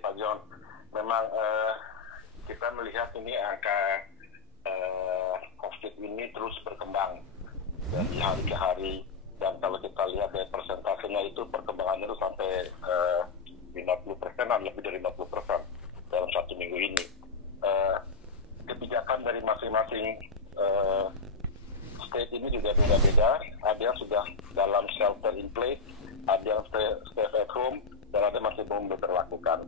Pak John. Memang kita melihat ini angka COVID ini terus berkembang dari hari ke hari, dan kalau kita lihat dari persentasenya itu perkembangannya itu sampai 50%, lebih dari 50% dalam satu minggu ini. Kebijakan dari masing-masing state ini juga beda-beda. Ada yang sudah dalam shelter in place, ada yang stay at home, dan ada masih belum diberlakukan.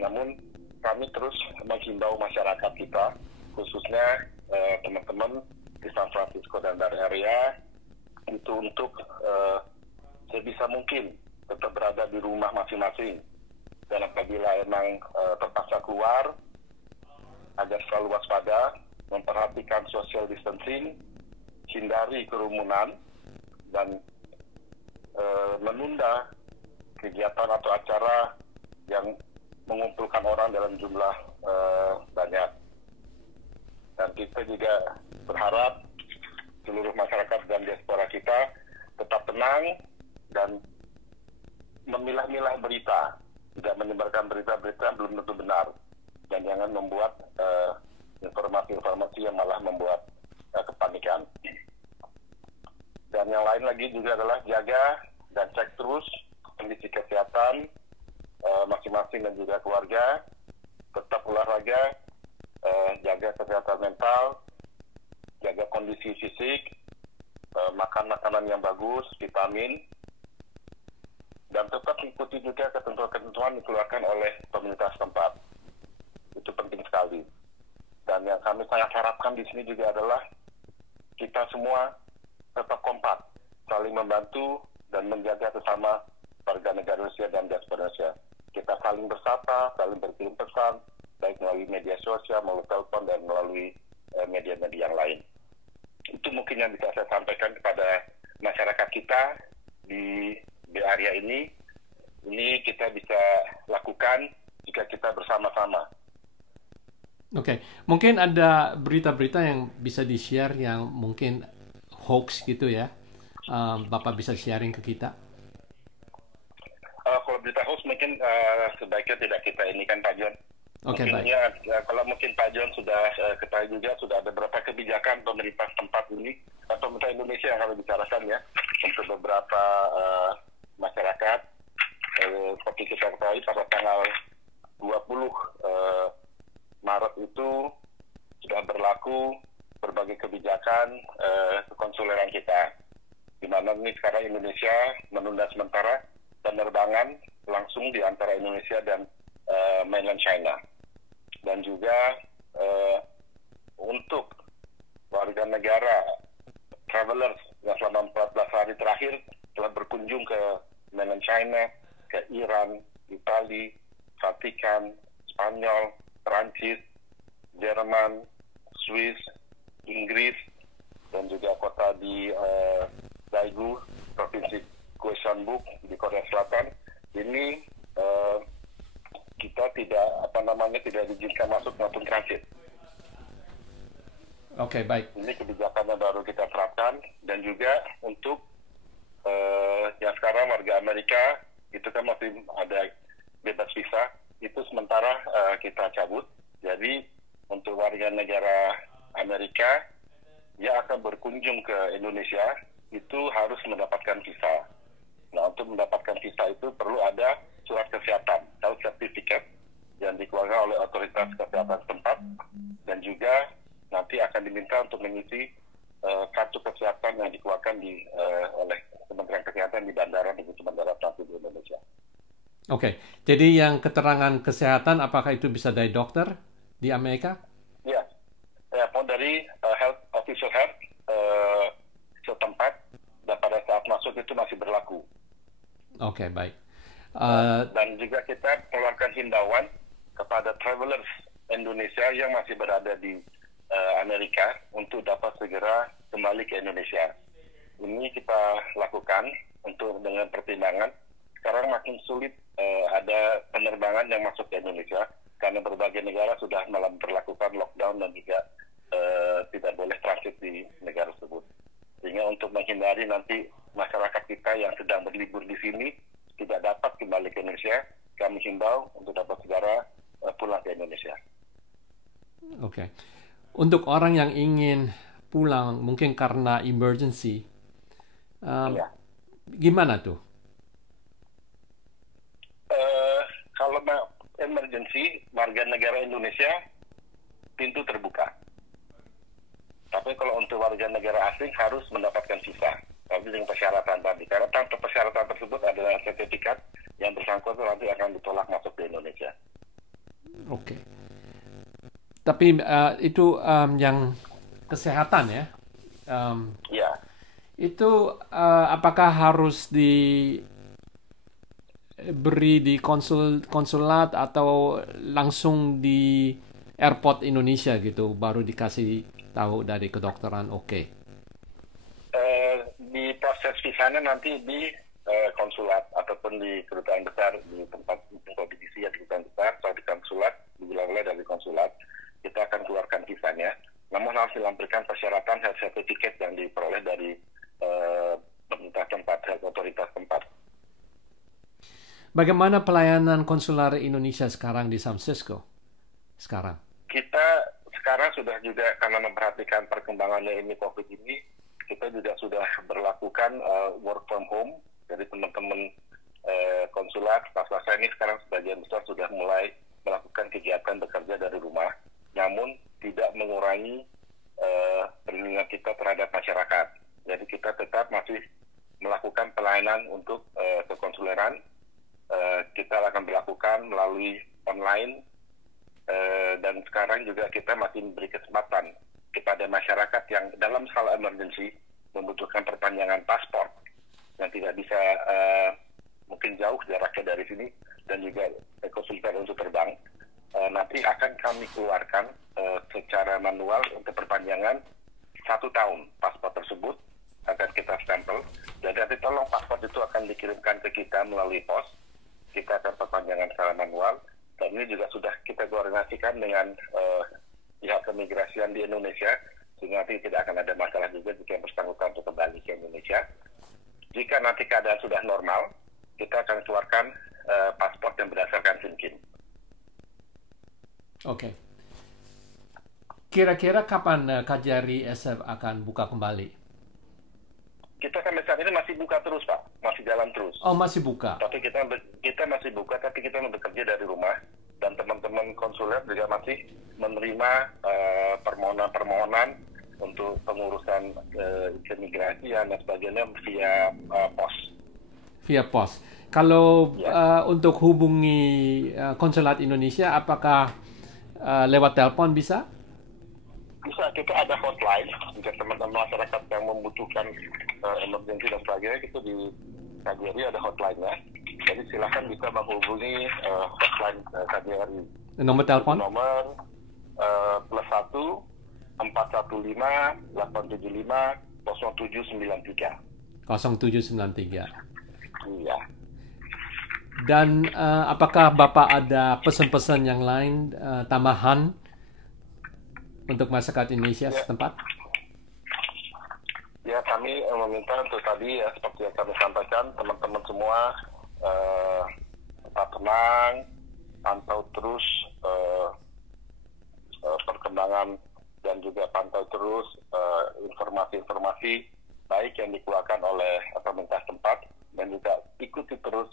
Namun kami terus menghimbau masyarakat kita, khususnya teman-teman di San Francisco dan Bay Area, itu untuk sebisa mungkin tetap berada di rumah masing-masing. Dan apabila emang terpaksa keluar, agar selalu waspada, memperhatikan social distancing, hindari kerumunan, dan menunda kegiatan atau acara yang mengumpulkan orang dalam jumlah banyak. Dan kita juga berharap seluruh masyarakat dan diaspora kita tetap tenang dan memilah-milah berita, tidak menyebarkan berita-berita belum tentu benar, dan jangan membuat informasi-informasi yang malah membuat kepanikan. Dan yang lain lagi juga adalah jaga dan cek terus kondisi kesehatan masing-masing dan juga keluarga, tetap olahraga, jaga kesehatan mental, jaga kondisi fisik, makan makanan yang bagus, vitamin, dan tetap ikuti juga ketentuan-ketentuan dikeluarkan oleh pemerintah setempat. Itu penting sekali. Dan yang kami sangat harapkan di sini juga adalah kita semua tetap kompak, saling membantu dan menjaga sesama warga negara Indonesia dan diaspora Indonesia. Kita saling bersapa, saling berkirim pesan, baik melalui media sosial, melalui telepon, dan melalui media-media yang lain. Itu mungkin yang bisa saya sampaikan kepada masyarakat kita di area ini. Ini kita bisa lakukan jika kita bersama-sama. Oke, mungkin ada berita-berita yang bisa di-share yang mungkin hoax gitu ya. Bapak bisa sharing ke kita. Kalau berita hoax mungkin sebaiknya tidak kita ini kan Pak John. Oke, baik. Kalau mungkin Pak John sudah ketahui juga, sudah ada beberapa kebijakan pemerintah tempat ini, atau pemerintah Indonesia yang kami bicarakan ya, untuk beberapa masyarakat. Seperti kita ketahui pada tanggal 20 Maret itu sudah berlaku berbagai kebijakan kekonsuleran kita, di mana ini sekarang Indonesia menunda sementara penerbangan langsung di antara Indonesia dan mainland China. Dan juga untuk warga negara travelers yang selama 14 hari terakhir telah berkunjung ke mainland China, ke Iran, Italia, Vatikan, Spanyol, Perancis, Jerman, Swiss, Inggris, dan juga kota di Daegu, provinsi Gyeongbuk di Korea Selatan. Ini kita tidak diizinkan masuk maupun transit. Oke, baik. Ini kebijakan yang baru kita terapkan. Dan juga untuk yang sekarang warga Amerika itu kan masih ada bebas visa, itu sementara kita cabut. Jadi untuk warga negara Amerika yang akan berkunjung ke Indonesia itu harus mendapatkan visa. Nah, untuk mendapatkan visa itu perlu ada surat kesehatan, health certificate, yang dikeluarkan oleh otoritas kesehatan setempat, dan juga nanti akan diminta untuk mengisi kartu kesehatan yang dikeluarkan oleh Kementerian Kesehatan di bandara, di bandara transit di Indonesia. Oke, jadi yang keterangan kesehatan apakah itu bisa dari dokter di Amerika? Ya, mau dari official health setempat, dan pada saat masuk itu masih berlaku. Oke, baik. Dan juga kita mengeluarkan himbauan kepada travelers Indonesia yang masih berada di Amerika untuk dapat segera kembali ke Indonesia. Ini kita lakukan untuk dengan pertimbangan sekarang makin sulit ada penerbangan yang masuk ke Indonesia karena berbagai negara sudah memperlakukan lockdown dan juga tidak boleh transit di negara tersebut. Sehingga untuk menghindari nanti masyarakat kita yang sedang berlibur di sini tidak dapat kembali ke Indonesia kami himbau untuk dapat segera pulang ke Indonesia. Oke. Untuk orang yang ingin pulang mungkin karena emergency, Ya. gimana tuh? Kalau emergency warga negara Indonesia, pintu terbuka. Tapi kalau untuk warga negara asing harus mendapatkan visa. Tapi dengan persyaratan tadi. Karena tanpa persyaratan tersebut adalah sertifikat yang bersangkutan nanti akan ditolak masuk ke Indonesia. Oke. Tapi itu yang kesehatan ya. Ya. Itu apakah harus diberi di konsulat atau langsung di airport Indonesia gitu baru dikasih tahu dari kedokteran? Oke. Di proses visanya nanti di konsulat ataupun di kedutaan besar di tempat kompetisi ya, di kedutaan besar atau di konsulat, di wilayah dari konsulat kita akan keluarkan visanya. Namun harus dilampirkan persyaratan health certificate yang diperoleh dari pemerintah tempat, otoritas tempat. Bagaimana pelayanan konsuler Indonesia sekarang di San Francisco? Sekarang? Kita sekarang sudah juga karena memperhatikan perkembangannya ini COVID ini, kita juga sudah berlakukan work from home. Jadi teman-teman konsulat, staf-staf ini sekarang sebagian besar sudah mulai melakukan kegiatan bekerja dari rumah, namun tidak mengurangi perlindungan kita terhadap masyarakat. Jadi kita tetap masih melakukan pelayanan untuk kekonsuleran. Kita akan berlakukan melalui online dan sekarang juga kita masih memberi kesempatan kepada masyarakat yang dalam skala emergency membutuhkan perpanjangan paspor yang tidak bisa mungkin jauh jaraknya dari sini dan juga kesulitan untuk terbang. Nanti akan kami keluarkan secara manual untuk perpanjangan 1 tahun paspor tersebut akan kita stempel. Jadi nanti tolong paspor itu akan dikirimkan ke kita melalui pos. Kita akan perpanjangan secara manual. Dan ini juga sudah kita koordinasikan dengan pihak keimigrasian di Indonesia, sehingga nanti tidak akan ada masalah juga jika yang bersangkutan untuk kembali ke Indonesia. Jika nanti keadaan sudah normal, kita akan keluarkan paspor yang berdasarkan SIM. Oke. Kira-kira kapan KJRI SF akan buka kembali? Kita sampai saat ini masih buka terus, Pak. Masih jalan terus. Oh, masih buka. Tapi kita masih buka, tapi kita bekerja dari rumah. Dan teman-teman konsuler juga masih menerima permohonan-permohonan untuk pengurusan keimigrasian dan sebagainya via pos. Via pos. Kalau untuk hubungi konsulat Indonesia, apakah lewat telepon bisa? Bisa, kita ada hotline. Jika teman-teman masyarakat yang membutuhkan emergency dan sebagainya, itu di KJRI ada hotline-nya. Jadi silakan bisa menghubungi hotline KJRI. Nomor telepon? Nomor +1 415 875 0793. 0793. Iya. Dan apakah Bapak ada pesan-pesan yang lain tambahan untuk masyarakat Indonesia setempat? Ya, kami meminta untuk tadi ya seperti yang kami sampaikan, teman-teman semua tetap tenang, pantau terus perkembangan dan juga pantau terus informasi-informasi baik yang dikeluarkan oleh pemerintah tempat dan juga ikuti terus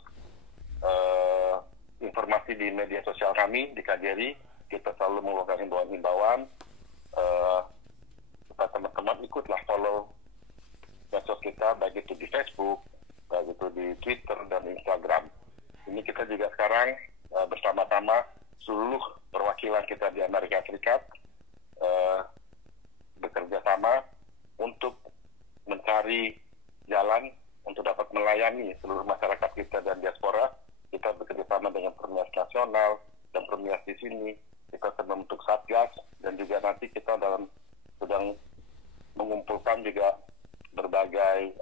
informasi di media sosial kami di KJRI. Kita selalu mengeluarkan himbauan-himbauan. Teman-teman ikutlah follow medsos kita, baik itu di Facebook, baik itu di Twitter dan Instagram. Ini kita juga sekarang bersama-sama seluruh perwakilan kita di Amerika Serikat bekerja sama untuk mencari jalan untuk dapat melayani seluruh masyarakat kita dan diaspora. Kita bekerja sama dengan Permias Nasional dan Permias di sini. Kita sedang membentuk satgas dan juga nanti kita sedang mengumpulkan juga berbagai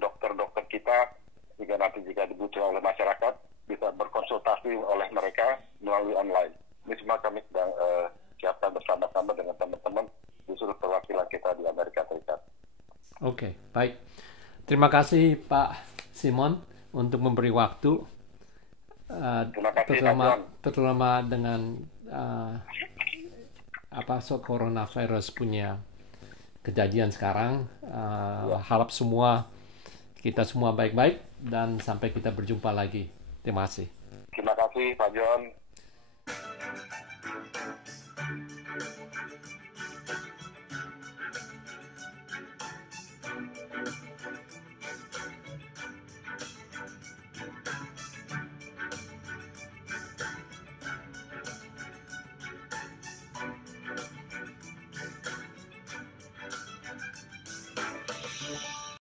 dokter-dokter kita jika dibutuhkan oleh masyarakat bisa berkonsultasi oleh mereka melalui online. Ini semua kami sedang siapkan bersama-sama dengan teman-teman di seluruh perwakilan kita di Amerika Serikat. Oke, baik. Terima kasih Pak Simon untuk memberi waktu. Terima kasih Pak John. terutama dengan coronavirus punya kejadian sekarang. Harap kita semua baik-baik dan sampai kita berjumpa lagi. Terima kasih. Terima kasih Pak John.